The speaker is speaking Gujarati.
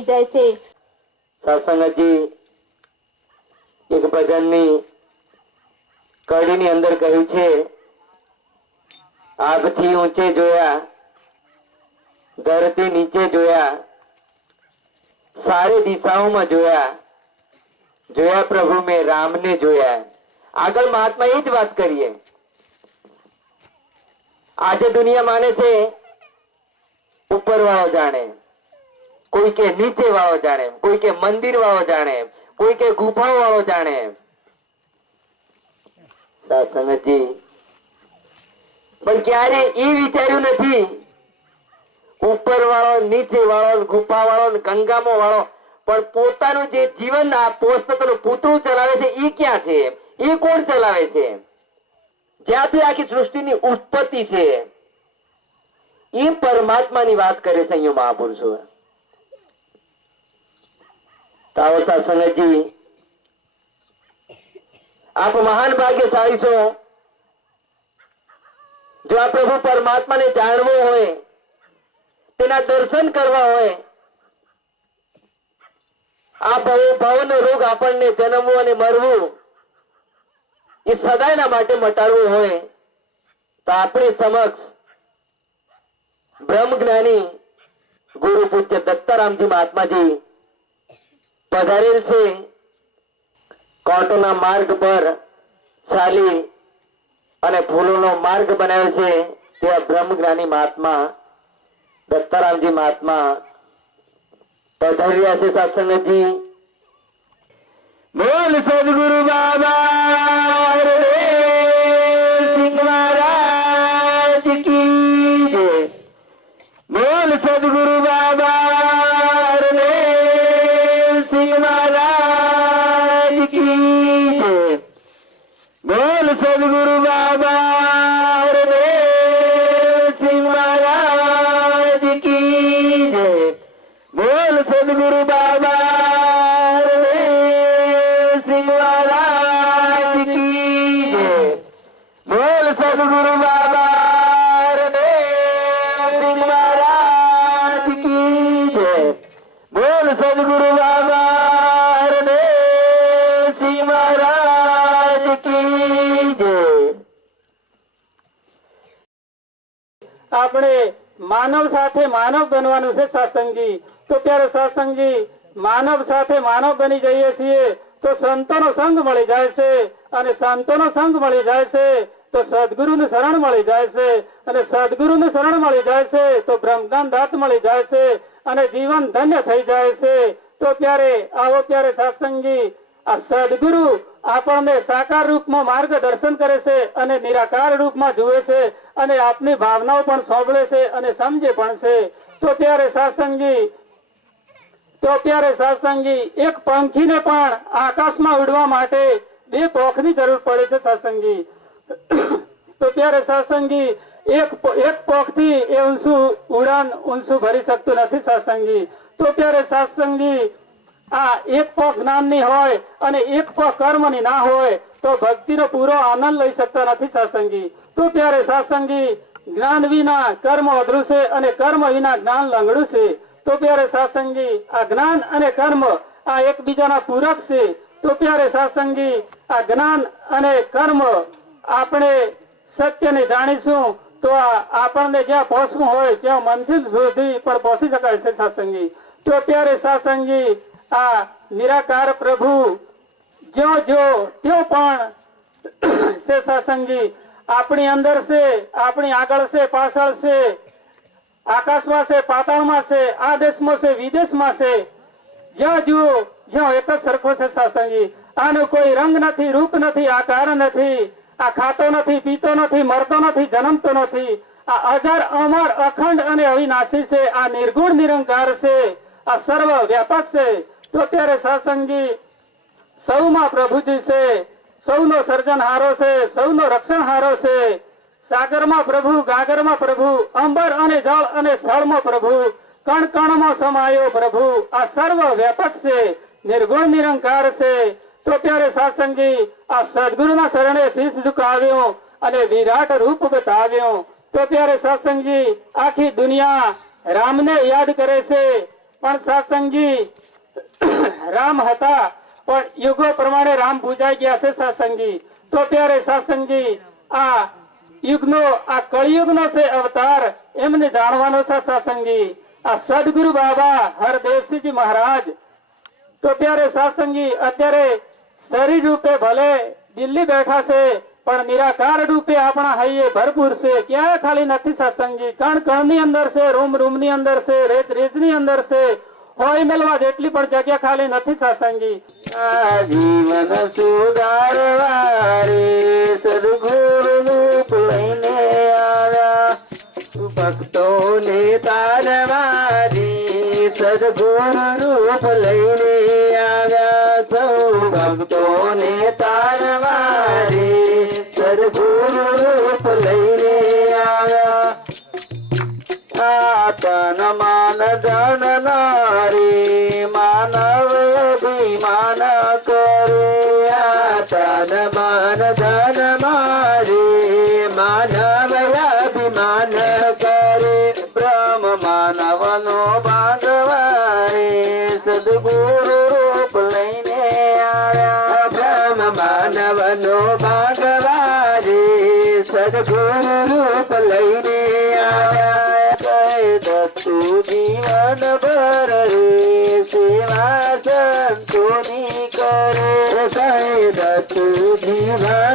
થઈ જાય છે। સત્સંગજી એક ભજનની કડીની અંદર કહ્યું છે, આભથી ઊંચે જોયા, ધરતી નીચે જોયા, સારી દિશાઓમાં જોયા, જોયા પ્રભુ મેં રામને જોયા। આગળ મહાત્મા એ જ વાત કરીએ। આજે દુનિયા માને છે ઉપર વાળો જાણે, કોઈ કે નીચે વાળો જાણે, કોઈ કે મંદિર વાળો જાણે, કોઈ કે ગુફા વાળો જાણે। સત્સંગજી પણ ક્યારે એ વિચાર્યું નથી ઉપર વાળો, નીચે વાળો, ગુફા વાળો, ગંગામો વાળો, પણ પોતાનું જે જીવન આ પોસ્તકનું પૂતળું ચલાવે છે એ ક્યાં છે? એ કોણ ચલાવે છે? જ્યાંથી આખી સૃષ્ટિની ઉત્પત્તિ છે એ પરમાત્માની વાત કરે છે અહીંયા મહાપુરુષો। તાવો સત્સંગજી આપ મહાન ભાગ્યશાળી છો। જો આ પ્રભુ પરમાત્માને જાણવો હોય, તેના દર્શન કરવા હોય, આ ભવનો રોગ આપણને જન્મવું અને મરવું એ સદાયના માટે મટાડવું હોય તો આપણી સમક્ષ બ્રહ્મ જ્ઞાની ગુરુ પૂજ્ય દત્તારામજી મહાત્માજી પધારેલ છે। કોટોના માર્ગ પર ચાલી અને ફૂલોનો માર્ગ બનાવ્યો છે તે બ્રહ્મ જ્ઞાની મહાત્મા દત્તારામજી મહાત્મા પધારી રહ્યા છે। સત્સંગજી બોલ સદગુરુ બાબા સિંહ મહારાજ કી જય। બોલ સદગુરુ બાબા સિંહ મહારાજ કી જય। બોલ સદગુરુ બાબા સિંહ મહારાજ કી જય। બોલ સદગુરુ બાબા સિંહ મહારાજ કી જય। બોલ સદગુરુ બાબા સિંહ મહારાજ કી જય। બોલ સદગુરુ બાબા સિંહ મહારાજ કી જય। આપણે માનવ સાથે માનવ બનવાનું છે સત્સંગજી। તો ત્યારે સત્સંગજી માનવ સાથે માનવ બની જઈએ છીએ તો સંતોનો સંગ મળી જાય છે, અને સંતોનો સંગ મળી જાય છે તો સદગુરુનું શરણ મળી જાય છે, અને સદગુરુનું શરણ મળી જાય છે તો બ્રહ્મજ્ઞાન દાત મળી જાય છે, અને જીવન ધન્ય થઈ જાય છે। તો ત્યારે આવો ત્યારે સત્સંગજી આ સદગુરુ આપણને સાકાર રૂપમાં માર્ગદર્શન કરે છે અને નિરાકાર રૂપમાં જુએ છે, અને આપની ભાવનાઓ પણ સાંભળે છે અને સમજે પણ છે। તો ત્યારે સત્સંગી એક પંખીને પણ આકાશમાં ઉડવા માટે બે પોખની જરૂર પડે છે સત્સંગી। તો ત્યારે સત્સંગી એક પોખથી એ ઊંચું ભરી શકતું નથી સત્સંગી। તો ત્યારે સત્સંગી આ એક પોખ જ્ઞાનની હોય અને એક પોખ કર્મની ના હોય તો ભક્તિનો પૂરો આનંદ લઈ શકતા નથી સત્સંગી। તો ત્યારે સત્સંગી જ્ઞાન વિના કર્મ અધરું છે અને કર્મ વિના જ્ઞાન લંગડું છે। તો ત્યારે સત્સંગી આ જ્ઞાન અને કર્મ આ એકબીજાના પૂરક છે। તો ત્યારે સત્સંગી આ જ્ઞાન અને કર્મ આપણે સત્યને જાણીશું તો આપણને જ્યાં પહોંચવું હોય ત્યાં મંજિલ સુધી પણ પહોંચી શકાય છે સત્સંગી। તો ત્યારે સત્સંગી આ નિરાકાર પ્રભુ જો ત્યો પણ છે સત્સંગી। આપણી અંદર છે, આપણી આગળ છે, પાછળ છે, આકાશમાં છે, પાતાળમાં છે, આ દેશમાં છે, વિદેશમાં છે, જ્યાં જુઓ જ્યાં એક જ સરખો છે સત્સંગી। આનો કોઈ રંગ નથી, રૂપ નથી, આકાર નથી, આ ખાતો નથી, પીતો નથી, મરતો નથી, જન્મતો નથી, આ અજર અમર અખંડ અને અવિનાશી છે, આ નિર્ગુણ નિરંકાર છે, આ સર્વ વ્યાપક છે। તો ત્યારે સત્સંગી સૌમાં પ્રભુજી છે, સૌનો સર્જનહારો છે, સૌનો રક્ષણહારો છે। સાગરમાં પ્રભુ, ગાગરમાં પ્રભુ, અંબર અને જળ અને સ્થળમાં પ્રભુ, કણ કણમાં સમાયો પ્રભુ, આ સર્વ વ્યાપક છે, નિર્ગુણ નિરંકાર છે। તો ત્યારે સત્સંગી આ સદગુરુના શરણે શીશ ઝુકાવ્યો અને વિરાટ રૂપ બતાવ્યો। તો ત્યારે સત્સંગી આખી દુનિયા રામને યાદ કરે છે, પણ સત્સંગી રામ હતા પણ યુગો પ્રમાણે રામ પૂજાઈ ગયા છે સત્સંગી. તો ત્યારે સત્સંગી આ યુગનો આ કળિયુગનો છે અવતાર એમને જાણવાનો છે સત્સંગી. આ સદગુરુ બાબા હરદેવસિંહજી મહારાજ. તો ત્યારે સત્સંગી અત્યારે શરીર રૂપે ભલે દિલ્હી બેઠા છે પણ નિરાકાર રૂપે આપણા હૈયે ભરપૂર છે. ક્યાંય ખાલી નથી સત્સંગી. કણ કણ ની અંદર છે, રૂમ રૂમ ની અંદર છે, રેત રેત ની અંદર છે. હોય મેલવા જેટલી પણ જગ્યા ખાલી નથી સત્સંગી. આ જીવન સુધારવા રે સદગુરુ રૂપ લઈને આવ્યા, ભક્તોને તારવા રે સદગુરુ રૂપ લઈને આવ્યા, સૌ ભક્તોને તારવા રે સદગુરુ રૂપ લઈને આવ્યા. આ તન માન ધન નારી માનવ અભિમાન કરે, આ તન માન ધન મારી માનવ અભિમાન કરે, બ્રહ્મ માનવનો બાંધવારે સદગુરુ રૂપ લઈને આવ્યા, બ્રહ્મ માનવનો બાંધવારે સદગુરુ રૂપ લઈને આવ્યા. દત્તુ જીવન ભર રે સેવા સંતોની કરે, દત્તુ જીવન